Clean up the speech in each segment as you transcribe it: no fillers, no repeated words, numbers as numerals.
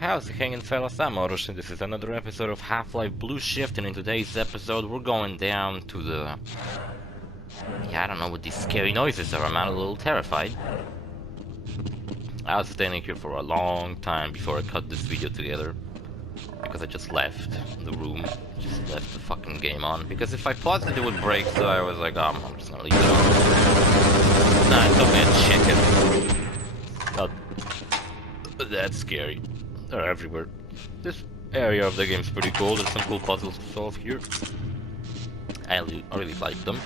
How's it hanging, fellas? I'm OrosZ, and this is another episode of Half-Life Blue Shift, and in today's episode we're going down to the... I don't know what these scary noises are. I'm a little terrified. I was standing here for a long time before I cut this video together, because I just left the room, just left the fucking game on, because if I paused it would break, so I was like, oh, I'm just gonna leave it on. Nah, it's only a chicken. Not that scary. They're everywhere. This area of the game's pretty cool. There's some cool puzzles to solve here. I really like them.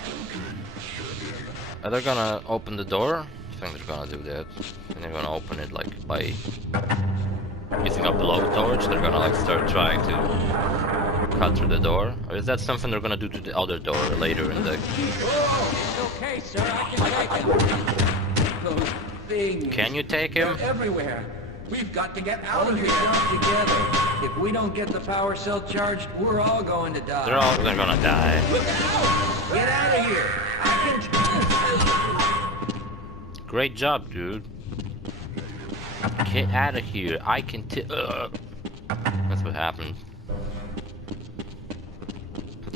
Are they gonna open the door? I think they're gonna do that. And they're gonna open it like by using a blowtorch. They're gonna like start trying to cut through the door. Or is that something they're gonna do to the other door later in the... Okay, sir, I can take it. Those things. Can you take him? They're everywhere. We've got to get out of here together. If we don't get the power cell charged, we're all going to die. They're gonna die. Look out! Get out of here! I can... Great job, dude. Get out of here. I can That's what happened.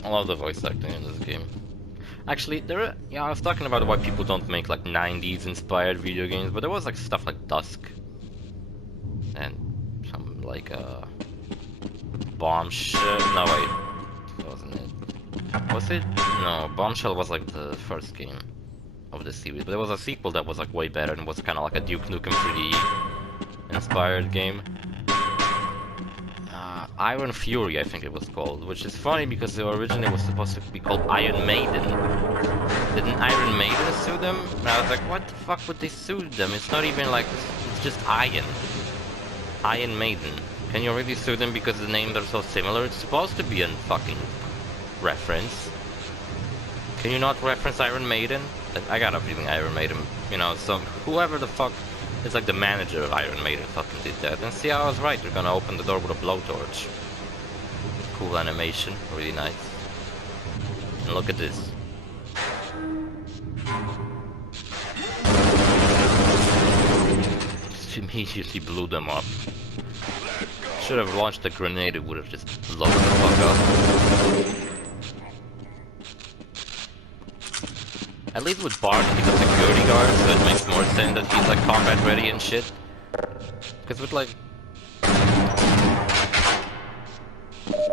I love the voice acting in this game. Actually, I was talking about why people don't make like 90s inspired video games, but there was like stuff like Dusk. And some like Bombshell. No wait, that wasn't it. Was it? No, Bombshell was like the first game of the series, but there was a sequel that was like way better and was kind of like a Duke Nukem 3D inspired game. Iron Fury, I think it was called, which is funny because it originally was supposed to be called Iron Maiden. Didn't Iron Maiden sue them? And I was like, what the fuck would they sue them? It's not even like, it's just Iron. Iron Maiden. Can you really sue them because the names are so similar? It's supposed to be a fucking reference. Can you not reference Iron Maiden? I got a feeling Iron Maiden, you know, some whoever the fuck is like the manager of Iron Maiden fucking did that. And see, I was right, they're gonna open the door with a blowtorch. Cool animation, really nice. And look at this. Immediately blew them up. Should have launched a grenade, it would have just blown the fuck up. At least with Bart, he's a security guard, so it makes more sense that he's like combat ready and shit. Because with like...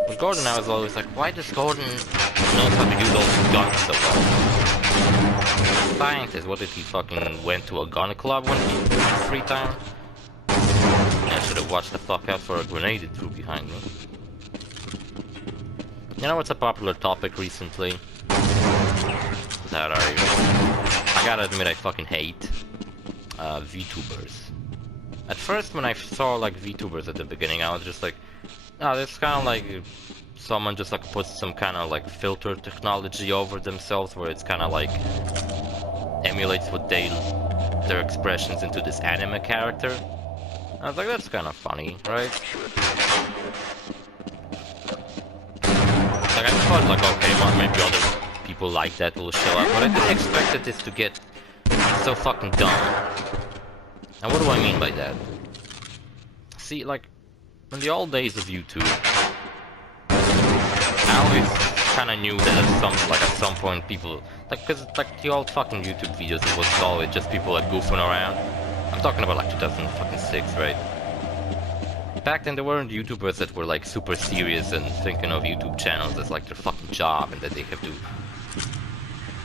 With Gordon I was always like, why does Gordon know how to use all these guns so well? Scientist, what did he fucking went to a gun club when he had free time? I should have watched the fuck out for a grenade it threw behind me. You know what's a popular topic recently? That I gotta admit I fucking hate VTubers. At first when I saw like VTubers at the beginning I was just like, oh, it's kinda like someone just like puts some kind of like filter technology over themselves where it's kinda like emulates what their expressions into this anime character. I was like, that's kind of funny, right? Like I thought like, okay, well, maybe other people like that will show up, but I didn't expect this to get so fucking dumb. And what do I mean by that? See, like, in the old days of YouTube, I always kind of knew that at some point people, like, cause like the old fucking YouTube videos, it was always just people like goofing around. I'm talking about like 2006, right? Back then there weren't YouTubers that were like super serious and thinking of YouTube channels as like their fucking job and that they have to...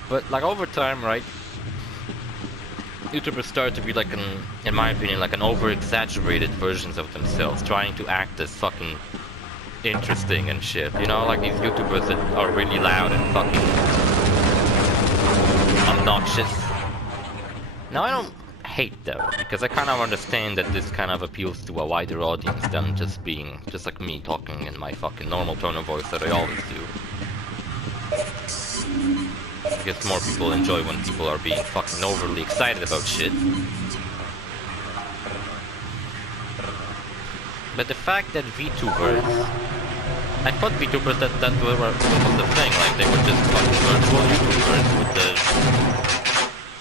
But like over time, right? YouTubers started to be like in my opinion, like an over-exaggerated versions of themselves, trying to act as fucking interesting and shit. You know, like these YouTubers that are really loud and fucking obnoxious. Now I don't hate them, because I kind of understand that this kind of appeals to a wider audience than just being, just like me talking in my fucking normal tone of voice that I always do. I guess more people enjoy when people are being fucking overly excited about shit. But the fact that VTubers... I thought VTubers that was the thing, like they were just fucking virtual YouTubers with the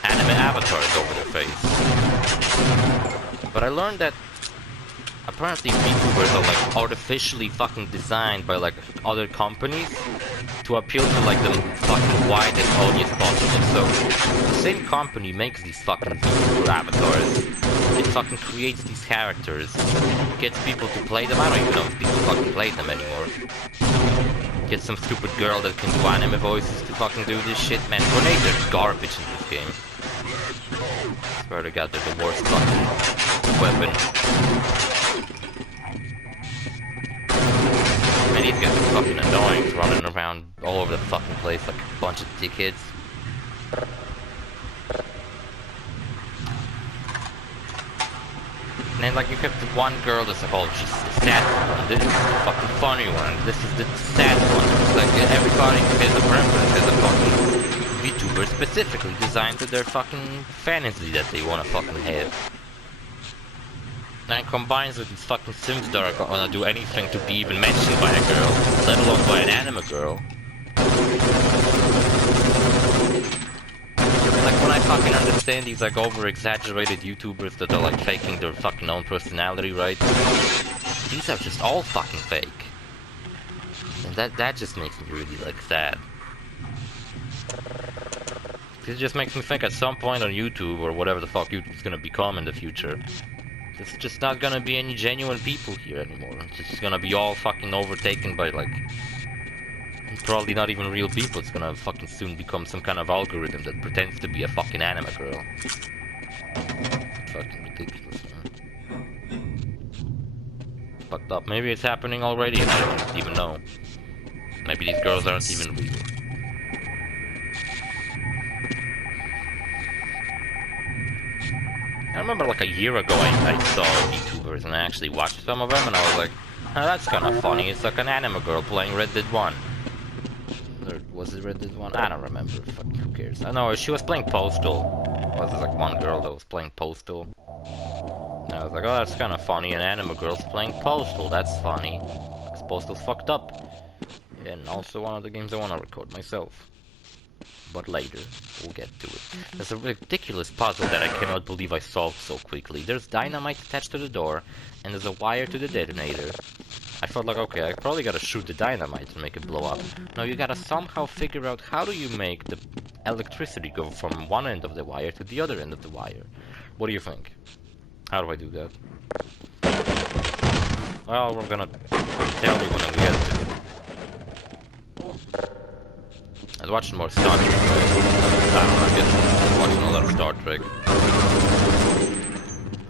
anime avatars over their face. But I learned that apparently VTubers are like artificially fucking designed by like other companies to appeal to like the fucking widest audience possible. So the same company makes these fucking VTuber avatars. It fucking creates these characters, gets people to play them. I don't even know if people fucking play them anymore. Get some stupid girl that can do anime voices to fucking do this shit. Man, grenades are garbage in this game. I swear to God, they're the worst fucking weapon. Man, these guys are fucking annoying, running around all over the fucking place like a bunch of dickheads. And then, like, you kept the one girl that's like, oh, she's the sad one, this is the fucking funny one, this is the sad one. It's like, everybody has a preference, has a fucking VTuber specifically designed to their fucking fantasy that they wanna fucking have. And it combines with these fucking Sims that are gonna do anything to be even mentioned by a girl, let alone by an anime girl. Like, when I fucking understand these, like, over-exaggerated YouTubers that are, like, faking their fucking own personality, right? These are just all fucking fake. And that just makes me really, like, sad. It just makes me think at some point on YouTube, or whatever the fuck YouTube's gonna become in the future, there's just not gonna be any genuine people here anymore. It's just gonna be all fucking overtaken by, like, probably not even real people. It's gonna fucking soon become some kind of algorithm that pretends to be a fucking anime girl. It's fucking ridiculous, man. Fucked up. Maybe it's happening already and I don't even know. Maybe these girls aren't even real. I remember like a year ago I saw VTubers and I actually watched some of them and I was like, oh, that's kinda funny. It's like an anime girl playing Red Dead 1. Or was it Red Dead 1? I don't remember. Fuck, who cares? I know she was playing Postal. Was there like one girl that was playing Postal? And I was like, oh, that's kinda funny. An anime girl's playing Postal. That's funny. Because Postal's fucked up. And also one of the games I wanna record myself. But later, we'll get to it. There's a ridiculous puzzle that I cannot believe I solved so quickly. There's dynamite attached to the door, and there's a wire to the detonator. I felt like, okay, I probably gotta shoot the dynamite to make it blow up. No, you gotta somehow figure out how do you make the electricity go from one end of the wire to the other end of the wire. What do you think? How do I do that? Well, we're gonna tell you when we get to it. I was watching more Star Trek. I don't know, I guess I was watching a lot of Star Trek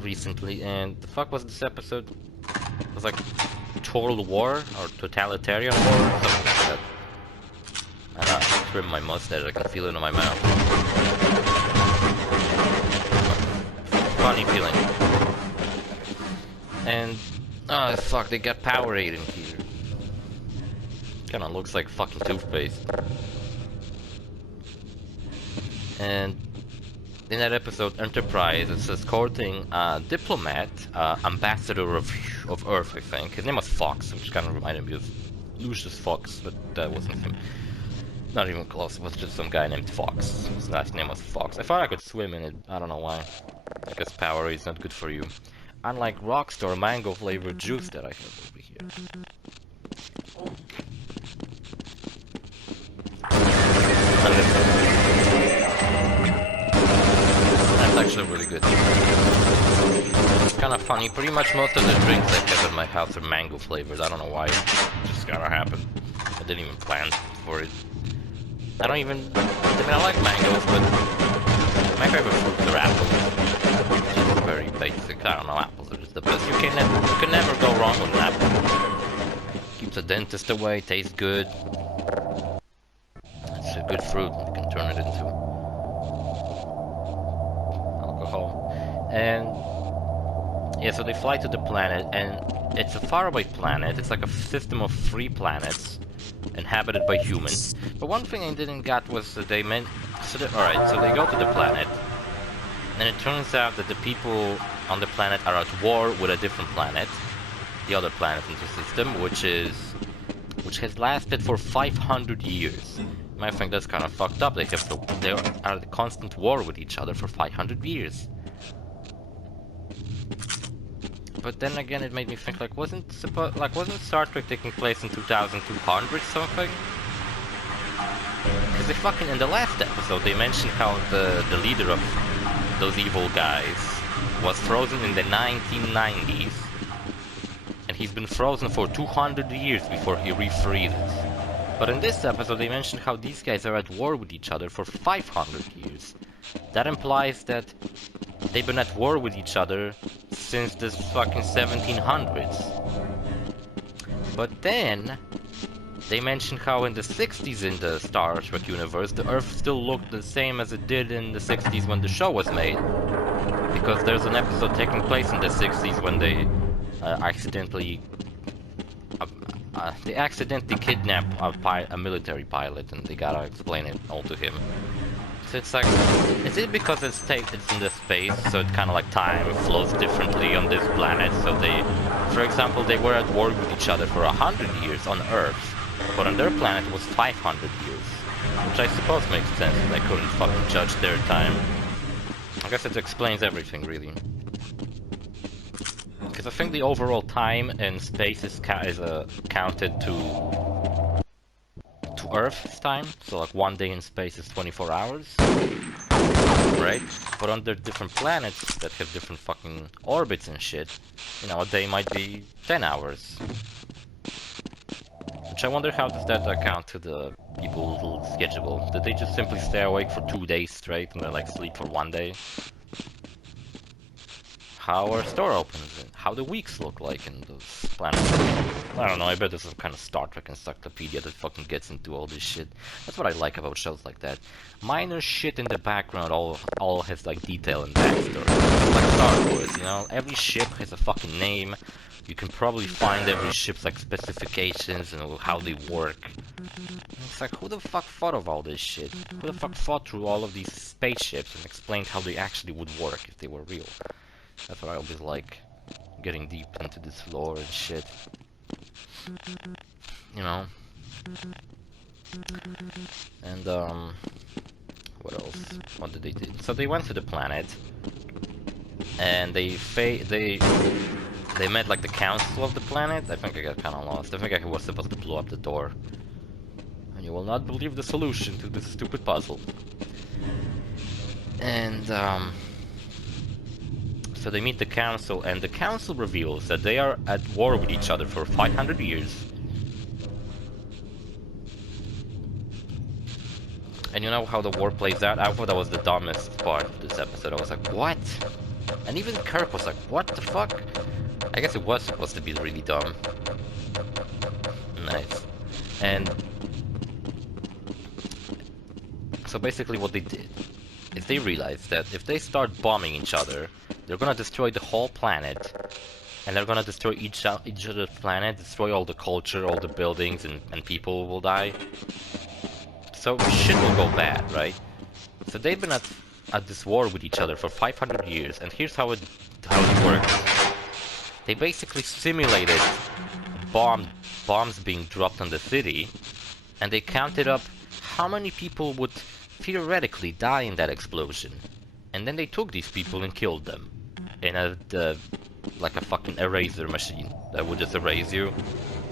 recently, and the fuck was this episode? It was like Total War or Totalitarian War or something like that. I don't know, I trim my mustache, I can feel it in my mouth. Funny feeling. And oh fuck, they got Powerade in here. Kinda looks like fucking toothpaste. And in that episode, Enterprise is escorting a diplomat, ambassador of Earth, I think. His name was Fox, which kind of reminded me of Lucius Fox, but that wasn't him. Not even close, it was just some guy named Fox. His last name was Fox. I thought I could swim in it, I don't know why. I guess Powerade is not good for you. Unlike Rockstar mango flavored juice that I have over here. That's actually really good. It's kind of funny. Pretty much most of the drinks I have in my house are mango flavored. I don't know why. It just gotta happen. I didn't even plan for it. I don't even... I mean, I like mangoes, but my favorite fruits are apples. Which is very basic. I don't know, apples are just the best. You can never go wrong with an apple. Keeps the dentist away, tastes good. It's a good fruit. You can turn it into alcohol. And yeah, so they fly to the planet, and it's a faraway planet. It's like a system of 3 planets inhabited by humans. But one thing I didn't get was that they meant... Alright, so they go to the planet, and it turns out that the people on the planet are at war with a different planet, the other planet in the system, which has lasted for 500 years. I think that's kind of fucked up. They are at constant war with each other for 500 years. But then again, it made me think, like, wasn't Star Trek taking place in 2200 something? Because they fucking, in the last episode, they mentioned how the leader of those evil guys was frozen in the 1990s, and he's been frozen for 200 years before he refreezes. But in this episode, they mentioned how these guys are at war with each other for 500 years. That implies that they've been at war with each other since the fucking 1700s. But then they mentioned how in the 60s in the Star Trek universe, the Earth still looked the same as it did in the 60s when the show was made. Because there's an episode taking place in the 60s when they accidentally kidnap a military pilot, and they gotta explain it all to him. So it's like, is it because it's in the space, so it kind of like time flows differently on this planet? So they, for example, they were at war with each other for 100 years on Earth, but on their planet it was 500 years, which I suppose makes sense. They couldn't fucking judge their time. I guess it explains everything, really. Because I think the overall time and space is counted to Earth's time, so like 1 day in space is 24 hours, right? But on their different planets that have different fucking orbits and shit, you know, a day might be 10 hours. Which I wonder, how does that account to the people's schedule? Did they just simply stay awake for 2 days straight and then like sleep for 1 day? How our store opens, and how the weeks look like in those planets. I don't know, I bet there's some kind of Star Trek encyclopedia that fucking gets into all this shit. That's what I like about shows like that. Minor shit in the background all has like detail and backstory. Like Star Wars, you know? Every ship has a fucking name. You can probably find every ship's like specifications and how they work. And it's like, who the fuck thought of all this shit? Who the fuck thought through all of these spaceships and explained how they actually would work if they were real? That's what I always like, getting deep into this lore and shit. You know? And, what else? What did they do? So they went to the planet, and they met, like, the council of the planet. I think I got kinda lost. I think I was supposed to blow up the door. And you will not believe the solution to this stupid puzzle. And, so they meet the council, and the council reveals that they are at war with each other for 500 years. And you know how the war plays out? I thought that was the dumbest part of this episode. I was like, what? And even Kirk was like, what the fuck? I guess it was supposed to be really dumb. Nice. And so basically what they did is they realized that if they start bombing each other, they're gonna destroy the whole planet, and they're gonna destroy each other's planet, destroy all the culture, all the buildings, and people will die. So shit will go bad, right? So they've been at this war with each other for 500 years, and here's how it works. They basically simulated bombs being dropped on the city, and they counted up how many people would theoretically die in that explosion. And then they took these people and killed them in like a fucking eraser machine that would just erase you.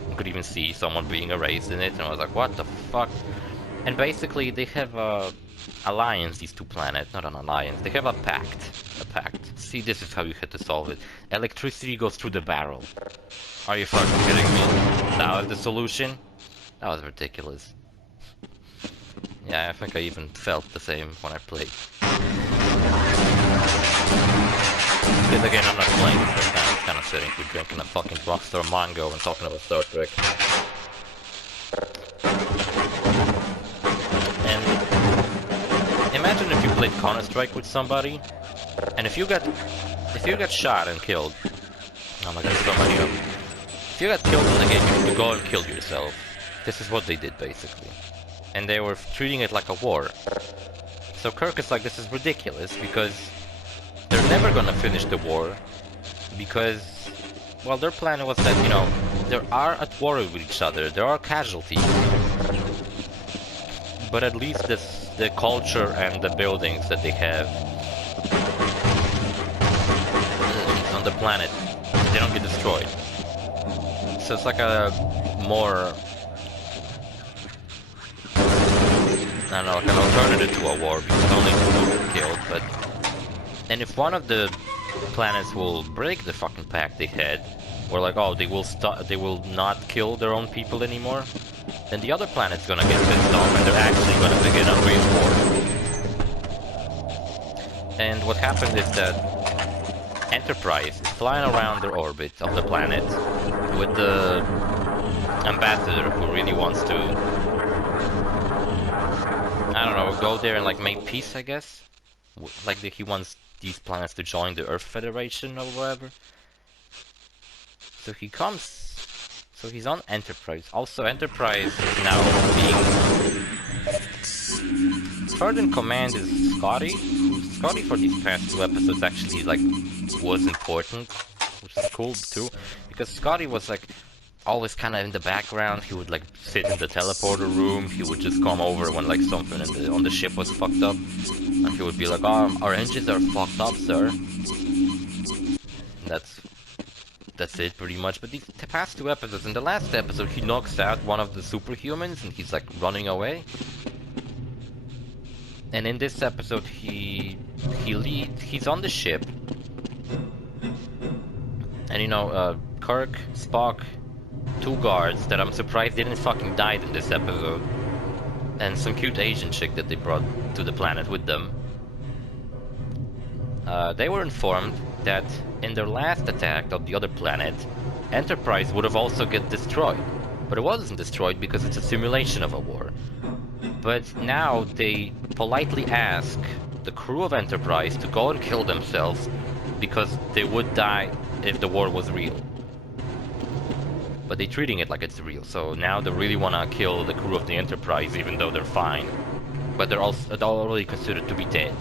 You could even see someone being erased in it, and I was like, what the fuck? And basically they have a alliance, these two planets, not an alliance, they have a pact. See, this is how you had to solve it. Electricity goes through the barrel. Are you fucking kidding me? That was the solution? That was ridiculous. Yeah, I think I even felt the same when I played. Because again, I'm not playing this right now, I'm kind of sitting here drinking a fucking Rockstar Mango and talking about Star Trek. And imagine if you played Counter-Strike with somebody, and if you got shot and killed, oh my god, so many of them. If you got killed in the game, you go and kill yourself. This is what they did, basically. And they were treating it like a war. So Kirk is like, this is ridiculous, because they're never gonna finish the war, because, well, their plan was that, you know, they are at war with each other, there are casualties, but at least the culture and the buildings that they have on the planet, they don't get destroyed. So it's like a more, I don't know, like an alternative to a war, because only people get killed, but... And if one of the planets will break the fucking pact they had, or like, oh, they will not kill their own people anymore, then the other planet's gonna get pissed off, and they're actually gonna begin a real war. And what happened is that Enterprise is flying around the orbit of the planet with the ambassador who really wants to, I don't know, go there and like make peace, I guess. Like he wants these planets to join the Earth Federation or whatever. So he comes, so he's on Enterprise. Also, Enterprise is now being, third in command is Scotty. Scotty for these past 2 episodes actually like was important, which is cool too, because Scotty was like always kind of in the background. He would like sit in the teleporter room. He would just come over when like something on the ship was fucked up, and he would be like, "Oh, our engines are fucked up, sir." And that's it pretty much. But these past 2 episodes, in the last episode, he knocks out one of the superhumans and he's like running away. And in this episode, he's on the ship, and you know, Kirk, Spock, 2 guards that I'm surprised didn't fucking die in this episode, and some cute Asian chick that they brought to the planet with them. They were informed that in their last attack of the other planet, Enterprise would have also get destroyed, but it wasn't destroyed because it's a simulation of a war. But now they politely ask the crew of Enterprise to go and kill themselves because they would die if the war was real. But they're treating it like it's real, so now they really want to kill the crew of the Enterprise even though they're fine. But they're already considered to be dead.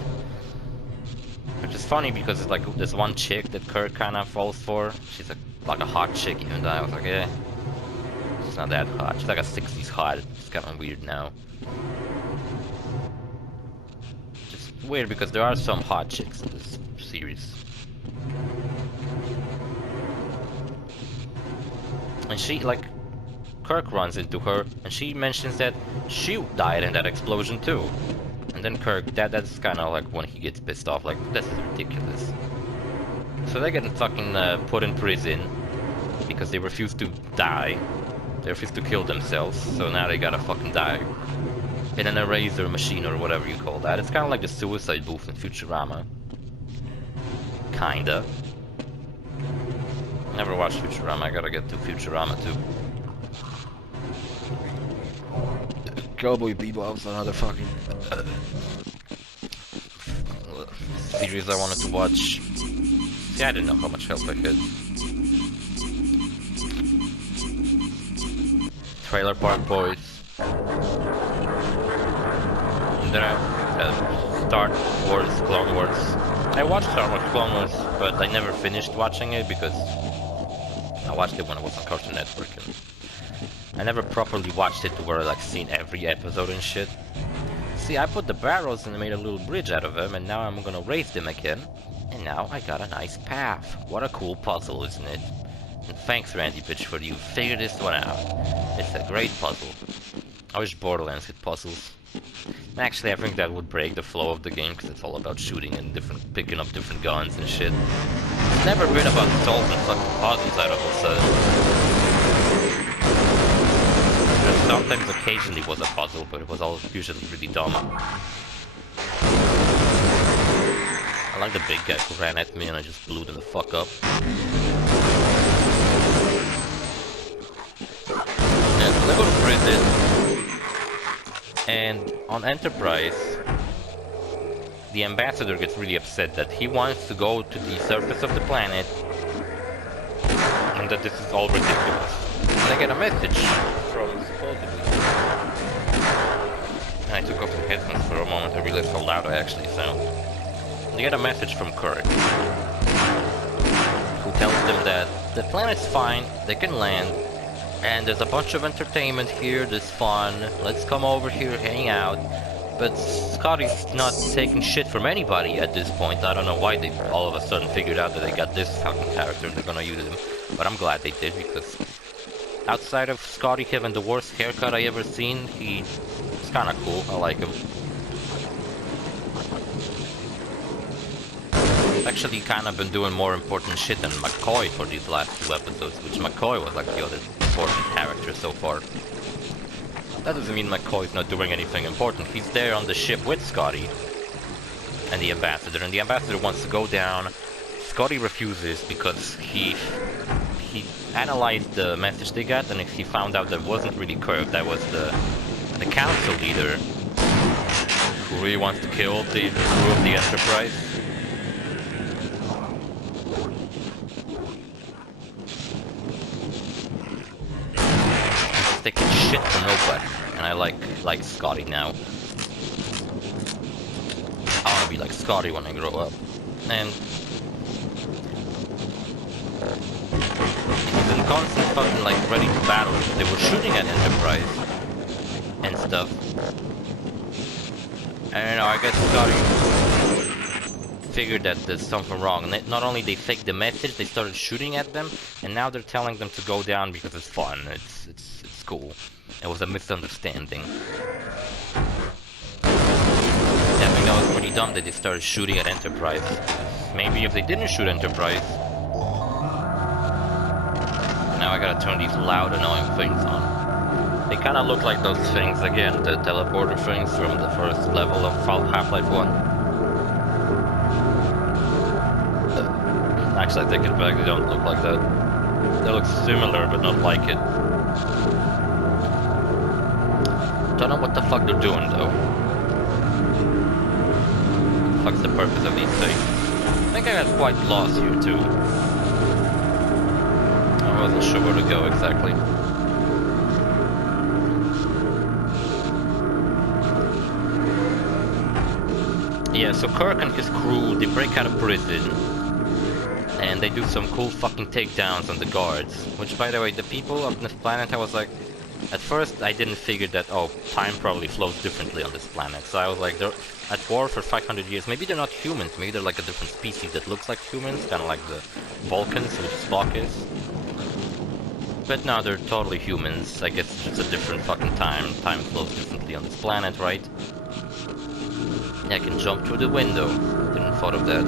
Which is funny because it's like there's one chick that Kirk kind of falls for. She's like a hot chick, even though I was like, eh, she's not that hot. She's like a 60s hot. It's kind of weird now. Just weird because there are some hot chicks in this series. And she, like, Kirk runs into her and she mentions that she died in that explosion too. And then Kirk, that's kind of like when he gets pissed off, like, this is ridiculous. So they get fucking put in prison because they refuse to die. They refuse to kill themselves, so now they gotta fucking die in an eraser machine or whatever you call that. It's kind of like the suicide booth in Futurama. Kinda. Never watched Futurama, I gotta get to Futurama too. Cowboy Bebop's another fucking series I wanted to watch. Yeah, I didn't know how much help I had. Trailer Park Boys. And then I Star Wars, Clone Wars. I watched Star Wars Clone Wars, but I never finished watching it because I watched it when it was on Cartoon Network. And I never properly watched it to where I like seen every episode and shit. See, I put the barrels and made a little bridge out of them, and now I'm gonna raise them again. And now I got a nice path. What a cool puzzle, isn't it? And thanks, Randy Pitch, for you figured this one out. It's a great puzzle. I wish Borderlands had puzzles. Actually, I think that would break the flow of the game, because it's all about shooting and picking up different guns and shit. It's never been about solving fucking puzzles out of a sudden. Sometimes occasionally was a puzzle, but it was all usually really dumb. I like the big guy who ran at me and I just blew them the fuck up. Yeah, so they go to prison. And on Enterprise, the ambassador gets really upset that he wants to go to the surface of the planet and that this is all ridiculous. And I get a message from supposedly. I took off the headphones for a moment, I realized how loud I actually sound. They get a message from Kirk, who tells them that the planet's fine, they can land, and there's a bunch of entertainment here, there's fun, let's come over here, hang out. But Scotty's not taking shit from anybody at this point. I don't know why they all of a sudden figured out that they got this fucking character and they're gonna use him. But I'm glad they did, because outside of Scotty having the worst haircut I ever seen, he's kinda cool. I like him. Actually kind of been doing more important shit than McCoy for these last 2 episodes, which McCoy was like the other important character so far. That doesn't mean McCoy's not doing anything important. He's there on the ship with Scotty and the Ambassador, and the Ambassador wants to go down. Scotty refuses because he analyzed the message they got, and if he found out that wasn't really Kirk, that was the council leader who really wants to kill the crew of the Enterprise. He's taking shit from nobody, and I like Scotty now. I wanna be like Scotty when I grow up. And he's in constant fucking like ready to battle. They were shooting at Enterprise and stuff. And I guess Scotty figured that there's something wrong. And not only they faked the message, they started shooting at them, and now they're telling them to go down because it's fun. It's cool. It was a misunderstanding. Yeah, I know it's pretty dumb that they started shooting at Enterprise. Maybe if they didn't shoot Enterprise, now I gotta turn these loud, annoying things on. They kinda look like those things again, the teleporter things from the first level of Half-Life 1. Actually, I take it back, they don't look like that. They look similar, but not like it. Don't know what the fuck they're doing, though. What's the purpose of these things? I think I got quite lost here, too. I wasn't sure where to go exactly. Yeah, so Kirk and his crew, they break out of prison. And they do some cool fucking takedowns on the guards. Which, by the way, the people of this planet, I was like... At first, I didn't figure that, oh, time probably flows differently on this planet. So I was like, they're at war for 500 years. Maybe they're not humans. Maybe they're like a different species that looks like humans. Kind of like the Vulcans, which Spock is. But no, they're totally humans. I guess it's just a different fucking time. Time flows differently on this planet, right? I can jump through the window. Didn't thought of that.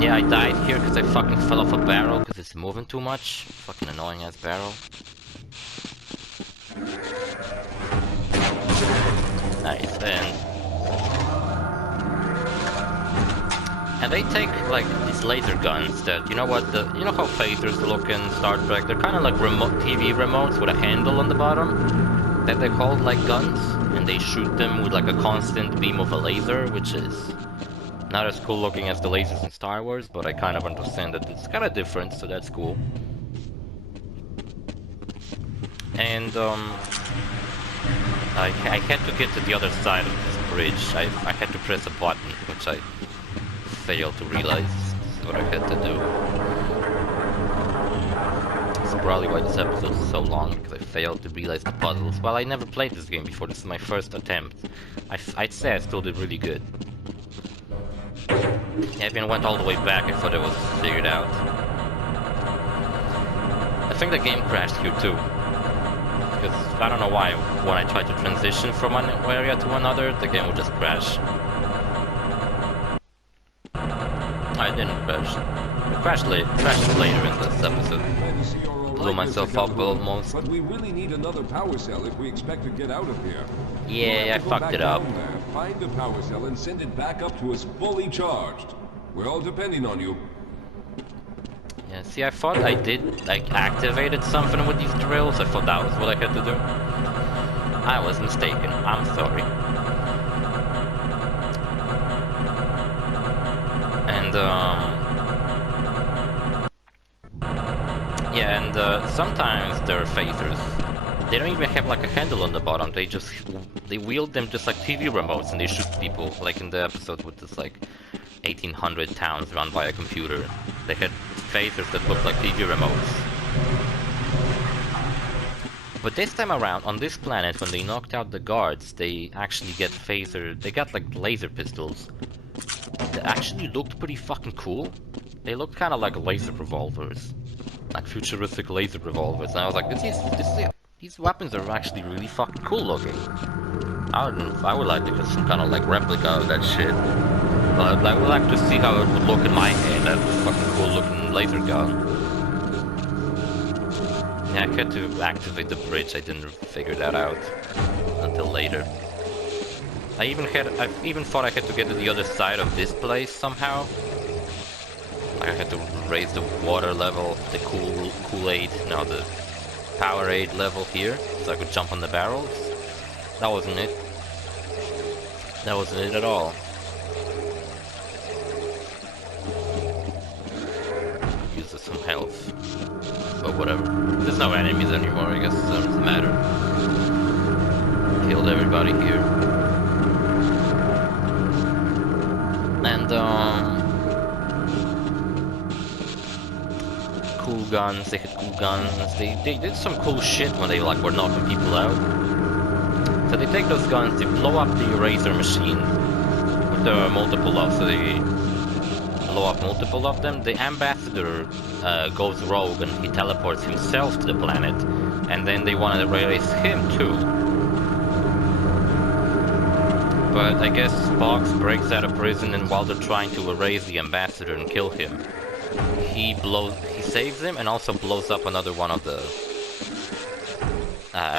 Yeah, I died here because I fucking fell off a barrel because it's moving too much. Fucking annoying ass barrel. Nice, and they take like these laser guns that, you know what, you know how phasers look in Star Trek? They're kind of like remote TV remotes with a handle on the bottom. That they're called like guns, and they shoot them with like a constant beam of a laser, which is not as cool looking as the lasers in Star Wars, but I kind of understand that it's kind of different, so that's cool. And I had to get to the other side of this bridge. I had to press a button, which I failed to realize. That's what I had to do. That's probably why this episode is so long, because I failed to realize the puzzles. Well, I never played this game before, this is my first attempt. I'd say I still did really good. I even went all the way back, I thought it was figured out. I think the game crashed here too. Because I don't know why, when I tried to transition from one area to another, the game would just crash. I didn't crash. It crashed later in this episode. Blew myself up almost. But we really need another power cell if we expect to get out of here. Yeah, I fucked it up. Find the power cell and send it back up to us fully charged. We're all depending on you. Yeah, see, I thought I did, like, activated something with these drills. I thought that was what I had to do. I was mistaken. I'm sorry. And, yeah, and sometimes there are phasers. They don't even have like a handle on the bottom. They wield them just like TV remotes, and they shoot people. Like in the episode with this like 1800 towns run by a computer. They had phasers that looked like TV remotes. But this time around, on this planet, when they knocked out the guards, they actually get they got like laser pistols. They actually looked pretty fucking cool. They looked kind of like laser revolvers. Like futuristic laser revolvers. And I was like, these weapons are actually really fucking cool looking. I would like to get some kind of like replica of that shit. But I would like to see how it would look in my hand, that fucking cool looking laser gun. Yeah, I had to activate the bridge, I didn't figure that out until later. I even thought I had to get to the other side of this place somehow. Like I had to raise the water level, the Kool-Aid, no, the Powerade level here, so I could jump on the barrels. That wasn't it. That wasn't it at all. Could use some health. But whatever. There's no enemies anymore, I guess it doesn't matter. Killed everybody here. And, cool guns, they had cool guns. They did some cool shit when they like were knocking people out. So they take those guns, they blow up the eraser machine. With the multiple of, so they blow up multiple of them. The ambassador goes rogue and he teleports himself to the planet, and then they want to erase him too. But I guess Fox breaks out of prison, and while they're trying to erase the ambassador and kill him, he saves him and also blows up another one of the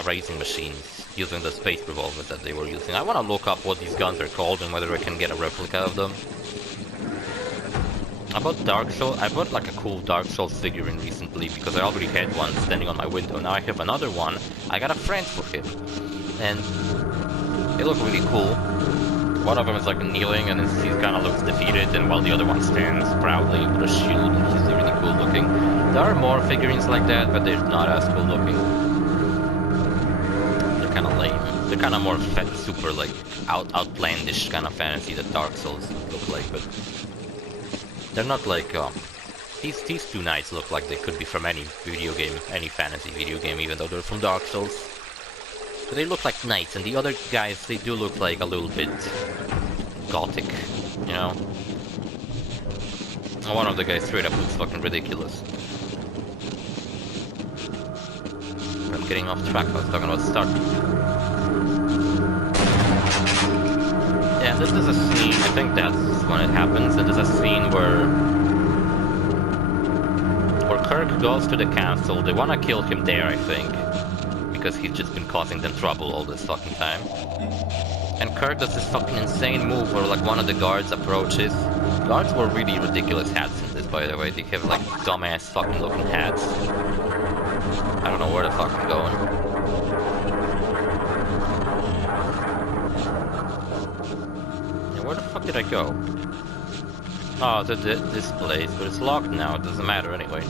erasing machines using the space revolvers that they were using. I want to look up what these guns are called and whether I can get a replica of them. I bought Dark Souls. I bought like a cool Dark Souls figurine recently because I already had one standing on my window. Now I have another one. I got a friend for him, and they look really cool. One of them is like kneeling and he kind of looks defeated, and while the other one stands proudly with a shield, which is really cool looking. There are more figurines like that, but they're not as cool looking. They're kind of lame. They're kind of more super like outlandish kind of fantasy that Dark Souls look like, but they're not like, these two knights look like they could be from any video game, any fantasy video game, even though they're from Dark Souls. So they look like knights, and the other guys, they do look like a little bit gothic, you know? And one of the guys straight up looks fucking ridiculous. I'm getting off track, I was talking about start. Yeah, this is a scene, I think that's when it happens, and there's a scene where Kirk goes to the castle. They want to kill him there, I think, because he's just been causing them trouble all this fucking time. And Kirk does this fucking insane move where like one of the guards approaches. Guards wore really ridiculous hats in this, by the way. They have like dumbass fucking looking hats. I don't know where the fuck I'm going. Where the fuck did I go? Oh, to this place, but it's locked now, it doesn't matter anyway.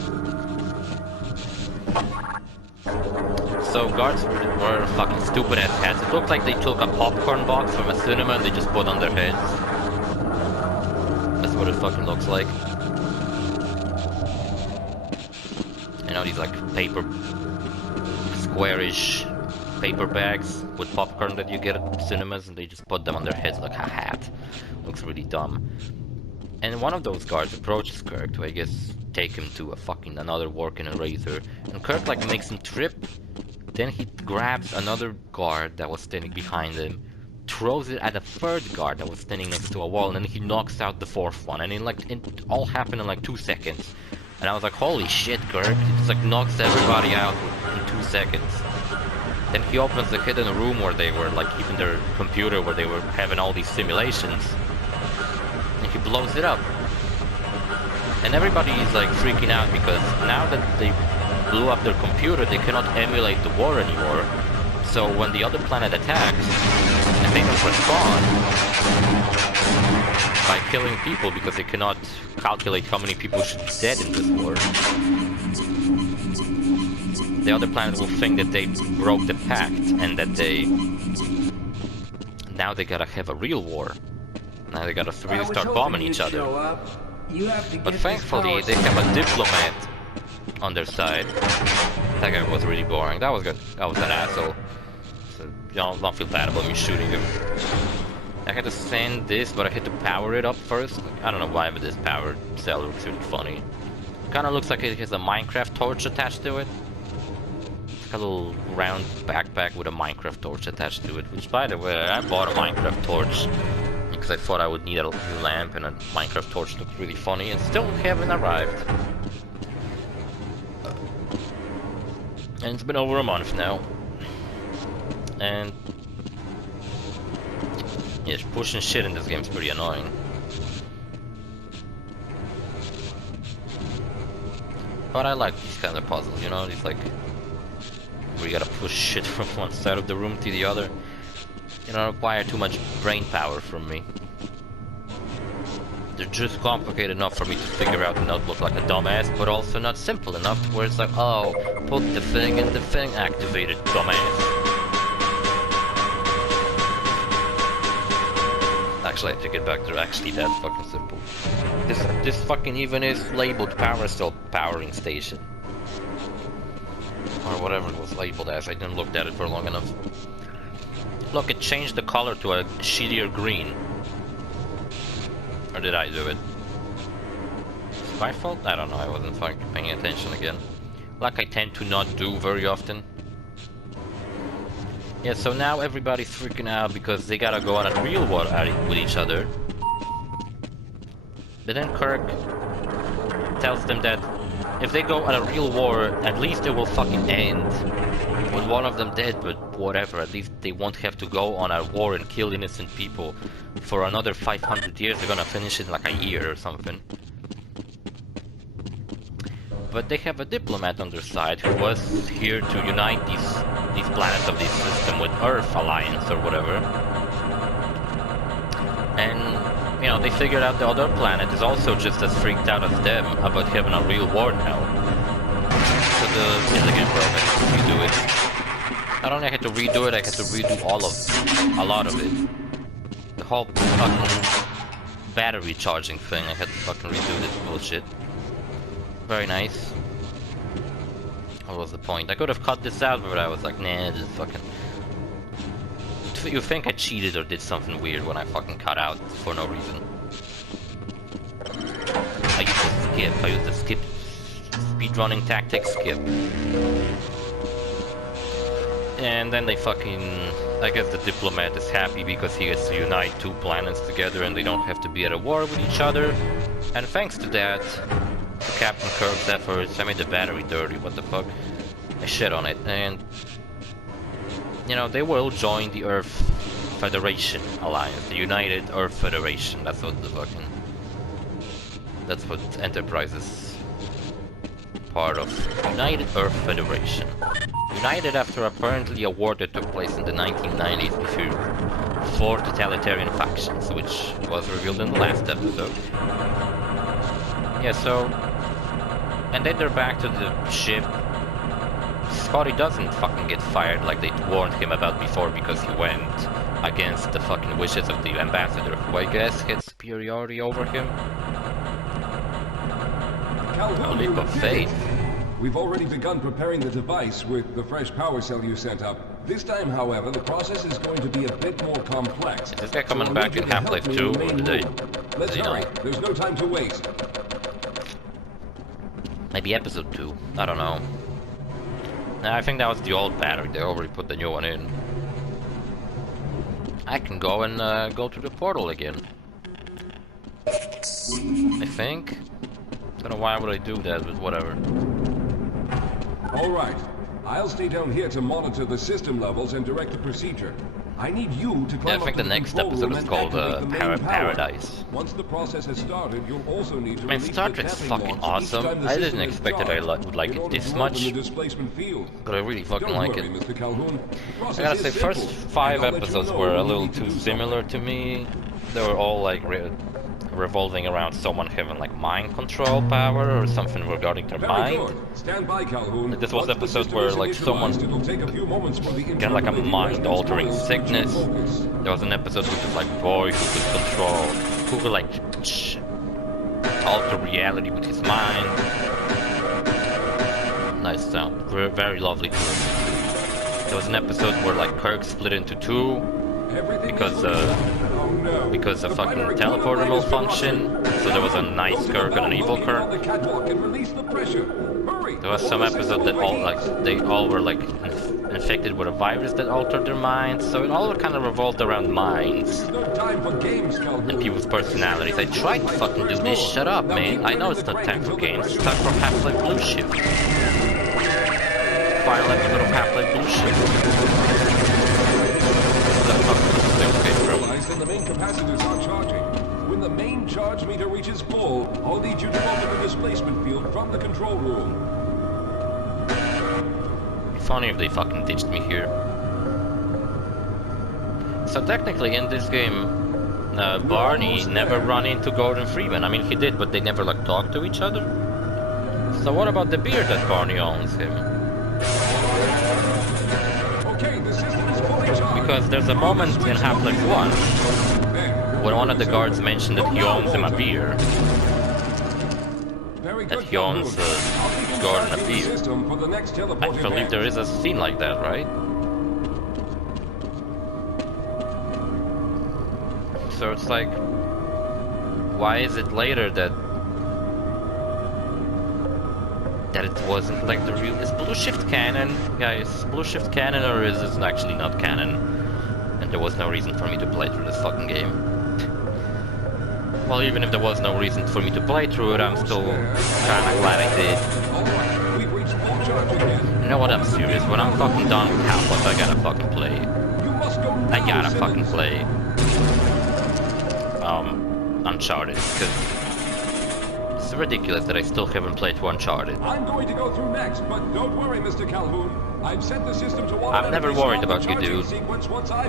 So guards were fucking stupid ass hats. It looked like they took a popcorn box from a cinema and they just put on their heads. That's what it fucking looks like. You know, these like paper, squarish paper bags with popcorn that you get at cinemas, and they just put them on their heads like a hat. Looks really dumb. And one of those guards approaches Kirk to, I guess, take him to a fucking another working eraser. And Kirk like makes him trip. Then he grabs another guard that was standing behind him, throws it at a third guard that was standing next to a wall, and then he knocks out the fourth one. And it all happened in like 2 seconds. And I was like, holy shit, Kirk! He just like knocks everybody out in 2 seconds. Then he opens the hidden room where they were like keeping their computer, where they were having all these simulations. And he blows it up. And everybody is like freaking out because now that they blew up their computer, they cannot emulate the war anymore. So when the other planet attacks, and they don't respond by killing people because they cannot calculate how many people should be dead in this war. The other planet will think that they broke the pact and that now they gotta have a real war. Now they gotta really start bombing each other. But thankfully they have a diplomat underside. That guy was really boring. That was good. That was an asshole. So don't feel bad about me shooting him. I had to send this, but I had to power it up first. I don't know why, but this power cell looks really funny. Kinda looks like it has a Minecraft torch attached to it. It's like a little round backpack with a Minecraft torch attached to it. Which, by the way, I bought a Minecraft torch because I thought I would need a new lamp, and a Minecraft torch looked really funny, and still haven't arrived. And it's been over a month now. And yeah, pushing shit in this game is pretty annoying. But I like these kind of puzzles, you know, these like where you gotta push shit from one side of the room to the other. You don't require too much brain power from me. They're just complicated enough for me to figure out and not look like a dumbass, but also not simple enough to where it's like, oh, put the thing and the thing activated, dumbass. Actually, I take it back, they're actually that fucking simple. This fucking even is labeled power cell powering station. Or whatever it was labeled as, I didn't look at it for long enough. Look, it changed the color to a shittier green. Or did I do it? Is it my fault? I don't know, I wasn't fucking paying attention again. Like I tend to not do very often. Yeah, so now everybody's freaking out because they gotta go on a real war with each other. But then Kirk tells them that if they go on a real war, at least it will fucking end with one of them dead, but whatever, at least they won't have to go on a war and kill innocent people for another 500 years. They're gonna finish it in like a year or something. But they have a diplomat on their side who was here to unite these planets of this system with Earth Alliance or whatever. And, you know, they figured out the other planet is also just as freaked out as them about having a real war now. So the game broke, I had to redo it. Not only I had to redo it, I had to redo a lot of it. The whole fucking battery charging thing, I had to fucking redo this bullshit. Very nice. What was the point? I could have cut this out, but I was like, nah, just fucking... You think I cheated or did something weird when I fucking cut out for no reason. I used to skip. I used to skip speedrunning tactic skip. And then they fucking... I guess the diplomat is happy because he gets to unite two planets together and they don't have to be at a war with each other. And thanks to that, to Captain Kirk's efforts, I made the battery dirty, what the fuck. I shit on it, and... You know, they will join the Earth Federation Alliance, the United Earth Federation, that's what the fucking... That's what Enterprise is part of. United Earth Federation. United after apparently a war that took place in the 1990s between 4 totalitarian factions, which was revealed in the last episode. Yeah, so... And then they're back to the ship. Scotty doesn't fucking get fired like they warned him about before because he went against the fucking wishes of the ambassador, who I guess had superiority over him. A leap of faith. We've already begun preparing the device with the fresh power cell you sent up. This time, however, the process is going to be a bit more complex. Is this guy coming back in Half-Life 2, or did they... Let's hurry. There's no time to waste. Maybe episode 2. I don't know. Nah, I think that was the old battery. They already put the new one in. I can go and go to the portal again. I think. Don't know why would I do that, but whatever. All right. I'll stay down here to monitor the system levels and direct the procedure. I need you to climb I think the next episode is called Paradise. Once the process has started, you'll also need to release Star Trek's fucking awesome. I didn't expect that I would like it this much, but I really fucking like it. I gotta say, first 5 episodes were a little too similar to me. They were all like revolving around someone having like mind control power or something regarding their mind. Stand by, Calhoun. This was episode where like someone got like a mind altering sickness. There was an episode which was like boy who could control, who could like alter reality with his mind. Nice sound. Very lovely too. There was an episode where like Kirk split into two because a fucking teleporter malfunction. So there was a nice Kirk and an evil Kirk. There was some episode that they all were like infected with a virus that altered their minds. So it all kind of revolved around minds and people's personalities. I tried to fucking do this. Shut up, man. I know it's not time for games. It's time for Half-Life Blue Shift. Final episode of Half-Life Blue Shift. Realize that the main capacitors are charging. When the main charge meter reaches full, I'll need you to open the displacement field from the control room. Funny if they fucking ditched me here. So technically in this game, Barney never run into Gordon Freeman. I mean he did, but they never like talked to each other. So what about the beer that Barney owns him? Okay, the system is fully charged. Because there's a moment in Half-Life 1 when one of the guards mentioned that he owns him a beer. That he owns Gordon a beer. I believe there is a scene like that, right? So it's like, why is it later that it wasn't like the real? Is Blue Shift canon, guys? Blue Shift canon, or is this actually not canon? And there was no reason for me to play through this fucking game. Well, even if there was no reason for me to play through it, I'm still kinda glad I did. You know what, I'm serious. When I'm fucking done with Half-Life, I gotta fucking play. I gotta fucking play Uncharted, because it's ridiculous that I still haven't played through Uncharted. I'm going to go through next, but don't worry, Mr. Calhoun. I've set the system to I'm never worried about you, dude.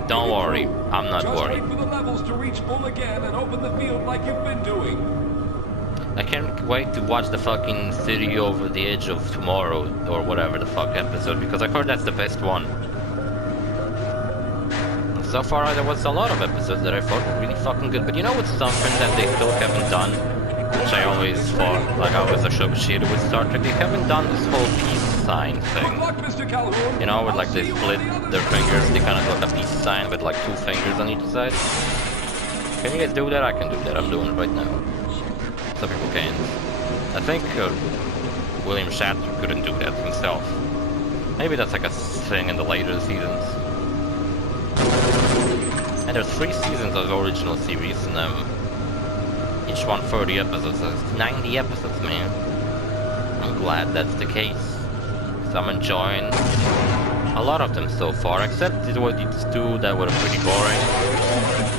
Don't worry, I'm not worried. Just wait for the levels to reach full again and open the field like you've been doing. I can't wait to watch the fucking City Over the Edge of Tomorrow, or whatever the fuck episode, because I've heard that's the best one. So far, there was a lot of episodes that I thought were really fucking good, but you know what's something that they still haven't done? Which I always thought, like I was associated with Star Trek, they haven't done this whole peace sign thing. You know, with like they split their fingers, they kind of look a peace sign with like 2 fingers on each side. Can you guys do that? I can do that, I'm doing it right now. Some people can't. I think William Shatner couldn't do that himself. Maybe that's like a thing in the later seasons. And there's 3 seasons of the original series, and each one 30 episodes, so it's 90 episodes, man. I'm glad that's the case. So I'm enjoying a lot of them so far, except these 2 that were pretty boring.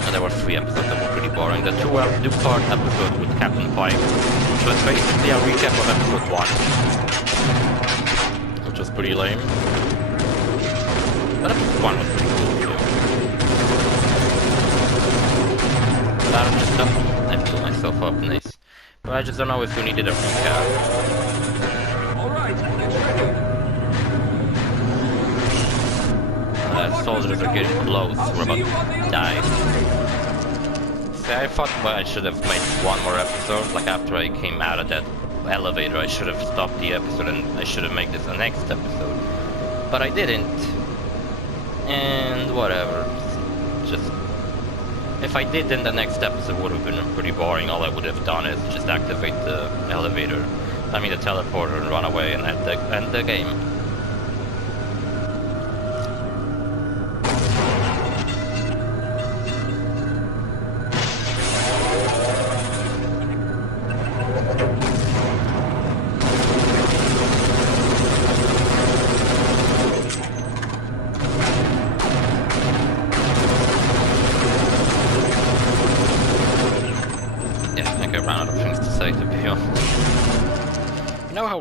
And there were 3 episodes that were pretty boring. The 2-part episode with Captain Pike, which was basically a recap of episode 1. Which was pretty lame. But episode 1 was pretty cool too. I blew myself up, nice. But I just don't know if we needed a recap. Alright, it's ready. Soldiers are getting close, we're about to die. See, I thought I should have made one more episode, like after I came out of that elevator, I should have stopped the episode and I should have made this the next episode. But I didn't. And whatever. Just... if I did, then the next episode would have been pretty boring. All I would have done is just activate the elevator, I mean the teleporter, and run away and end the game.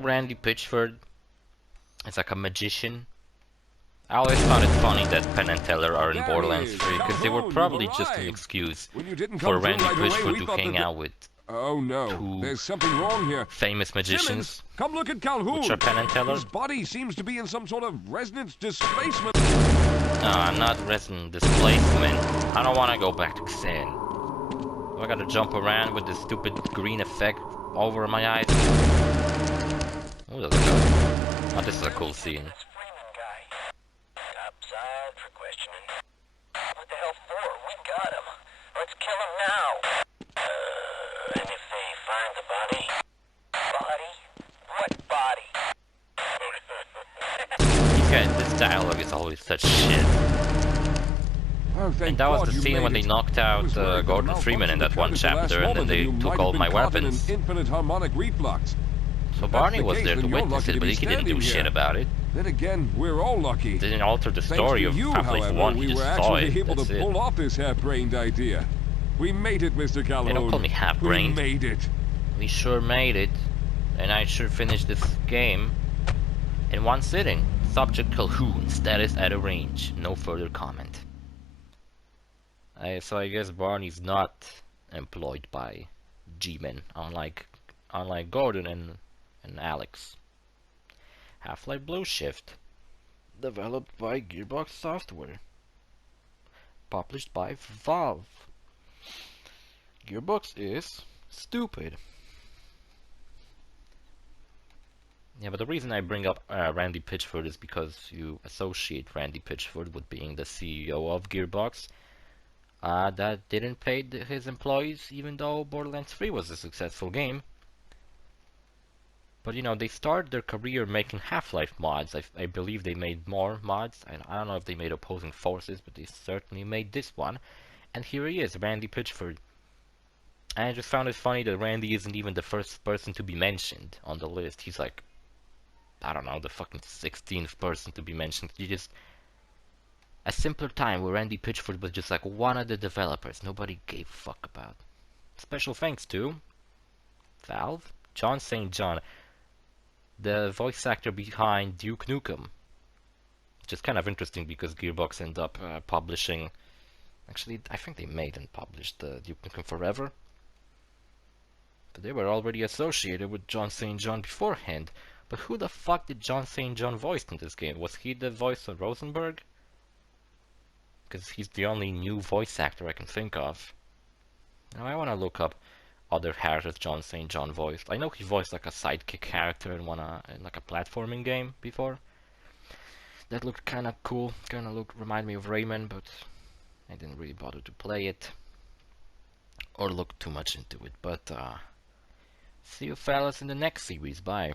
Randy Pitchford is like a magician. I always found it funny that Penn and Teller are in Borderlands 3 because they were probably just an excuse for Randy Pitchford to hang out with there's something wrong here. Famous magicians. Come look at Calhoun. Which are Penn and Teller. His body seems to be in some sort of resonance displacement. No, I'm not resonance displacement. I don't want to go back to Xen. I gotta jump around with this stupid green effect over my eyes. Oh, that's good. Oh, this is a cool scene. This Freeman guy. Topside for questioning. What the hell for? We got him. Let's kill him now. And if they find the body? Body? What body? This dialogue is always such shit. Oh, thank And that was God the you scene made when they it. knocked I out was worried that Gordon the Freeman in that malfunction one occurred at the last chapter, and then moment they you might took have all been my caught in an weapons. infinite harmonic reflux. So If Barney that's the was case, there to then you're witness lucky it, to but be he didn't do standing shit here. about it. Then again, we're all lucky. Didn't alter the Thanks story to of you, Half-Life however, 1, he we just were saw actually it, able that's to it. pull off this harebrained idea. We made it, Mr. Calhoun. Hey, don't call me We half-brained. made it. We sure made it, and I sure finished this game in one sitting. Subject Calhoun, status at a range, no further comment. So I guess Barney's not employed by G-Men, unlike Gordon and Alex. Half-Life Blue Shift, developed by Gearbox Software, published by Valve. Gearbox is stupid. Yeah, but the reason I bring up Randy Pitchford is because you associate Randy Pitchford with being the CEO of Gearbox. That didn't pay his employees, even though Borderlands 3 was a successful game. But you know, they started their career making Half-Life mods. I believe they made more mods. I don't know if they made Opposing Forces, but they certainly made this one. And here he is, Randy Pitchford. And I just found it funny that Randy isn't even the first person to be mentioned on the list. He's like, I don't know, the fucking 16th person to be mentioned. You just... A simpler time where Randy Pitchford was just like one of the developers nobody gave a fuck about. Special thanks to Valve, John St. John, the voice actor behind Duke Nukem. Which is kind of interesting because Gearbox ended up publishing... Actually, I think they made and published Duke Nukem Forever. But they were already associated with John St. John beforehand. But who the fuck did John St. John voice in this game? Was he the voice of Rosenberg? Because he's the only new voice actor I can think of. Now I want to look up other characters John St. John voiced. I know he voiced like a sidekick character in like a platforming game before. That looked kind of cool. Kind of remind me of Rayman, but I didn't really bother to play it or look too much into it. But see you fellas in the next series. Bye.